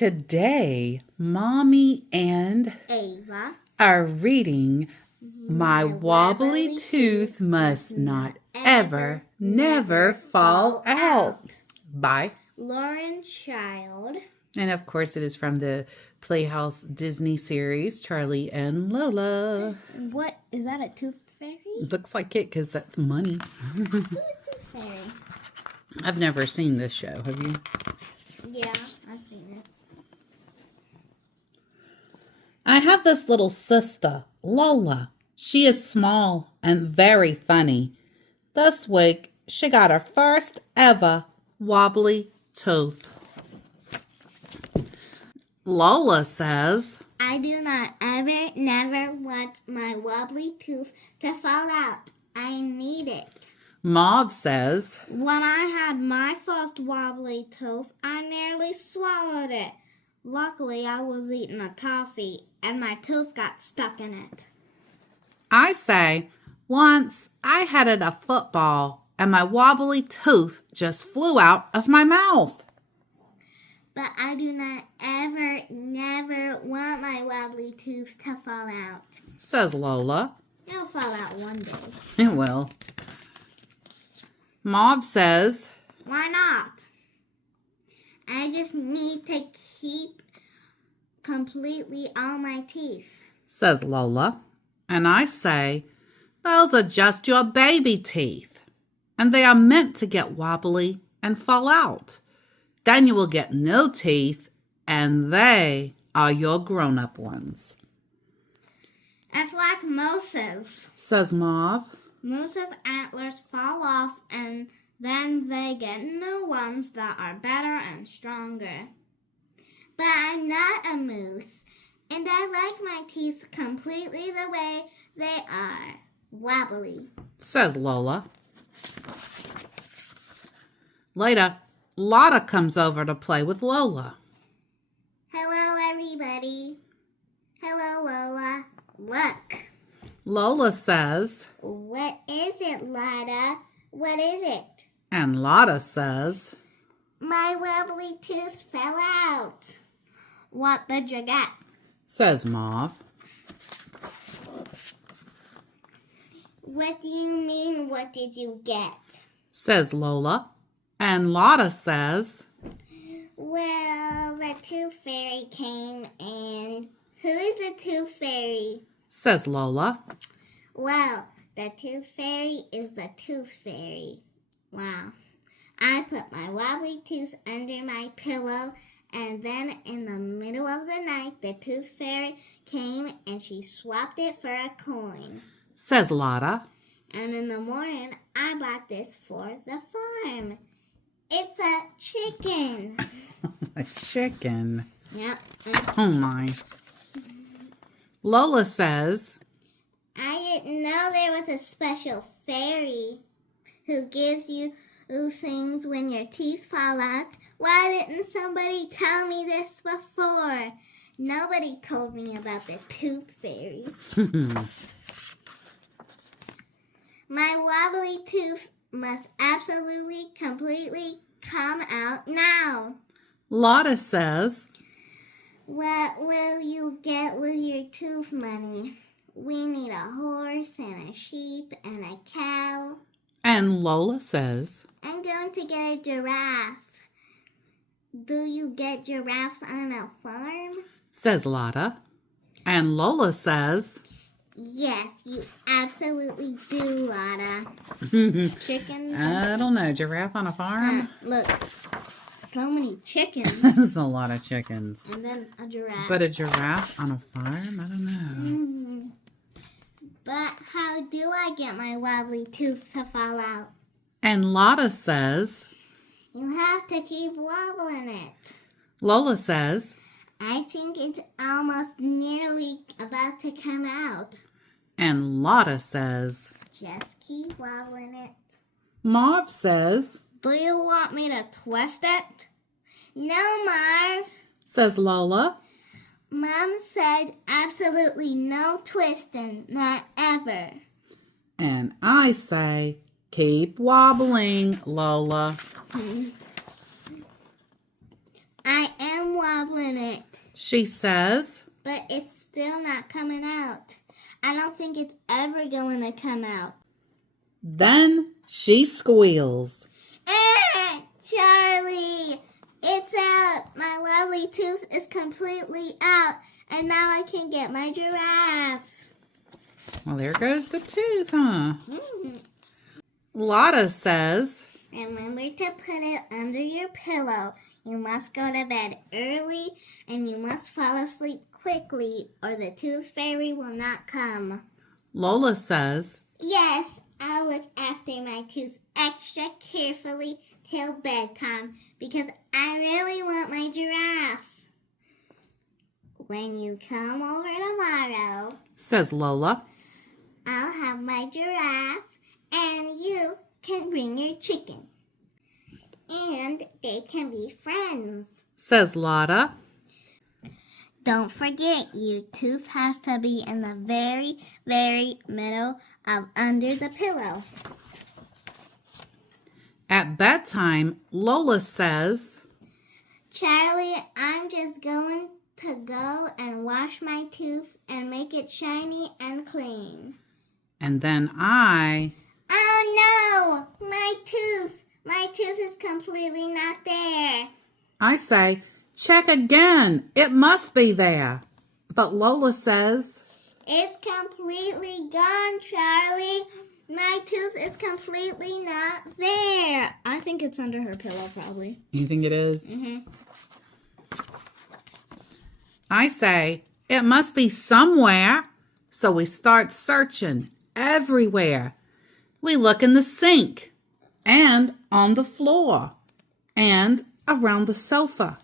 Today, Mommy and Ava are reading My Wobbly Tooth Must Not Ever, Never Fall Out by Lauren Child. And of course, it is from the Playhouse Disney series, Charlie and Lola. What is that? A tooth fairy? Looks like it because that's money. Who's a tooth fairy? I've never seen this show. Have you? Yeah, I've seen it. I have this little sister, Lola. She is small and very funny. This week, she got her first ever wobbly tooth. Lola says, I do not ever, never want my wobbly tooth to fall out. I need it. Mauve says, When I had my first wobbly tooth, I nearly swallowed it. Luckily, I was eating a toffee, and my tooth got stuck in it. I say, once I had a football and my wobbly tooth just flew out of my mouth. But I do not ever, never want my wobbly tooth to fall out. Says Lola. It'll fall out one day. It will. Mauve says, Why not? I just need to keep completely all my teeth. Says Lola. And I say, those are just your baby teeth. And they are meant to get wobbly and fall out. Then you will get no teeth, and they are your grown-up ones. It's like Moses. Says Mauve. Moose's antlers fall off, and then they get new ones that are better and stronger. But I'm not a moose, and I like my teeth completely the way they are, wobbly. Says Lola. Later, Lotta comes over to play with Lola. Hello, everybody. Hello, Lola. Look. Lola says, What is it, Lotta? What is it? and Lotta says, My wobbly tooth fell out. What did you get? Says Mauve. What do you mean, what did you get? Says Lola. And Lotta says, Well, the tooth fairy came and... Who is the tooth fairy? Says Lola. Well, the tooth fairy is the tooth fairy. Wow. I put my wobbly tooth under my pillow, and then in the middle of the night, the tooth fairy came and she swapped it for a coin. Says Lotta. And in the morning, I bought this for the farm. It's a chicken. A chicken. Yep. Oh my. Lola says, I didn't know there was a special fairy who gives you things when your teeth fall out. Why didn't somebody tell me this before? Nobody told me about the tooth fairy. My wobbly tooth must absolutely, completely come out now. Lotta says, What will you get with your tooth money? We need a horse and a sheep and a cow. and Lola says, I'm going to get a giraffe. Do you get giraffes on a farm? Says Lotta. And Lola says, Yes, you absolutely do, Lotta. Chickens? I don't know, giraffe on a farm? Look, so many chickens. That's a lot of chickens. And then a giraffe. But a giraffe on a farm? I don't know. But how do I get my wobbly tooth to fall out? And Lotta says, You have to keep wobbling it. Lola says, I think it's almost nearly about to come out. and Lotta says, Just keep wobbling it. Mauve says, Do you want me to twist it? No, Marv. says Lola. Mom said absolutely no twisting, not ever. And I say, keep wobbling, Lola. I am wobbling she says. But it's still not coming out. I don't think it's ever going to come out. Then she squeals. Charlie, it's out. My wobbly tooth is completely out. And now I can get my giraffe. Well, there goes the tooth, huh? Lotta says, Remember to put it under your pillow. You must go to bed early and you must fall asleep quickly or the tooth fairy will not come. Lola says, Yes, I'll look after my tooth extra carefully till bedtime because I really want my giraffe. When you come over tomorrow, says Lola, I'll have my giraffe and you can bring your chicken. And they can be friends, says Lotta. Don't forget, your tooth has to be in the very, very middle of under the pillow. At bedtime, Lola says, Charlie, I'm just going to go and wash my tooth and make it shiny and clean. and then Oh no! My tooth! My tooth is completely not there. I say, check again. It must be there. But Lola says, It's completely gone, Charlie. My tooth is completely not there. I think it's under her pillow, probably. You think it is? Mm-hmm. I say, it must be somewhere. So we start searching everywhere. We look in the sink and on the floor and around the sofa.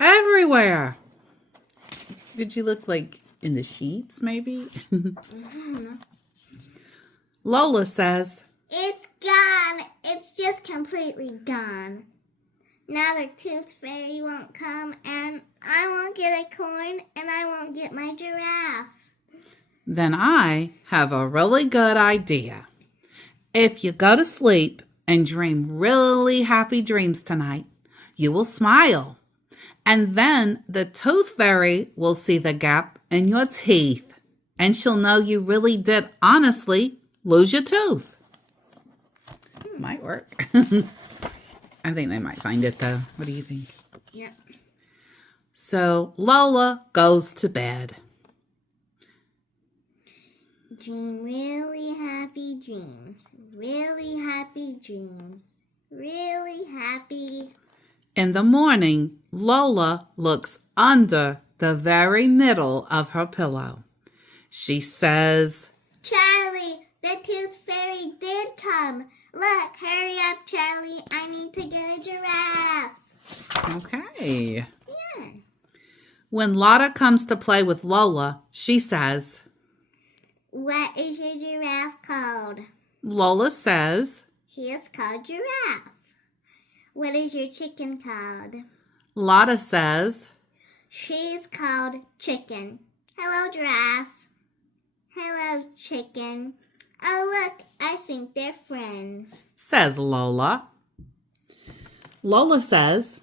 Everywhere. Did you look like in the sheets, maybe? Lola says, It's gone. It's just completely gone. Now the tooth fairy won't come and I won't get a coin and I won't get my giraffe. then I have a really good idea. If you go to sleep and dream really happy dreams tonight, you will smile. And then the tooth fairy will see the gap in your teeth. And she'll know you really did honestly lose your tooth. Might work. I think they might find it though. What do you think? Yeah. So Lola goes to bed. Dream really happy dreams. Really happy dreams. Really happy. In the morning, Lola looks under the very middle of her pillow. She says, Charlie, the tooth fairy did come. Look, hurry up, Charlie. I need to get a giraffe. okay. Yeah. When Lotta comes to play with Lola, she says, What is your giraffe called? Lola says, She is called Giraffe. What is your chicken called? Lotta says, She's called Chicken. Hello, Giraffe. Hello, Chicken. Oh, look, I think they're friends. says Lola. Lola says,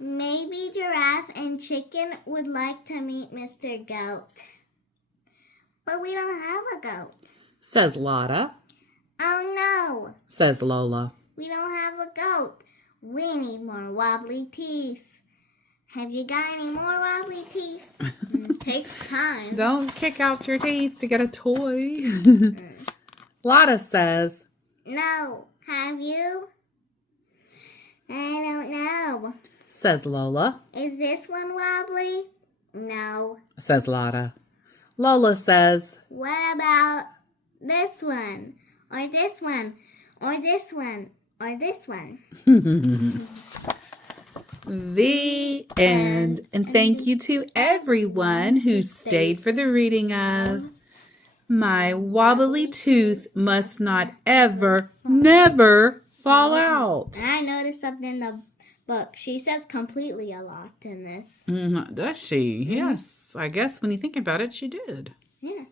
Maybe Giraffe and Chicken would like to meet Mr. Goat. But we don't have a goat. says Lotta, Oh, no. says Lola. We don't have a goat. We need more wobbly teeth. Have you got any more wobbly teeth? Takes time. Don't kick out your teeth to get a toy. Lotta says, No. Have you? I don't know. says Lola, Is this one wobbly? No. says Lotta. Lola says, What about this one? Or this one? Or this one? Or this one? The end. And thank you to everyone who stayed for the reading of My Wobbly Tooth Must Not Ever, Never Fall Out. And I noticed something in the book. She says completely a lot in this. Does she? Yes. I guess when you think about it, she did. Yeah.